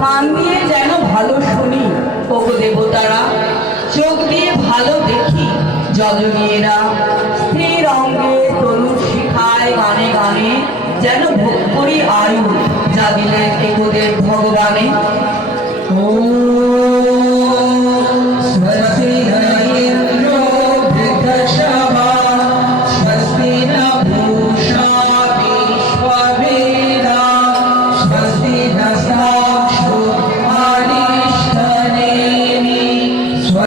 কান দিয়ে যেন ভালো শুনি ওগো দেবতারা, চোখ দিয়ে ভালো দেখি জলনীয়েরা, স্থির অঙ্গে তরুণ শিখায় গানে গানে যেন ভোগ করি আয়ু যা দিলেন এগোদের ভগবানে।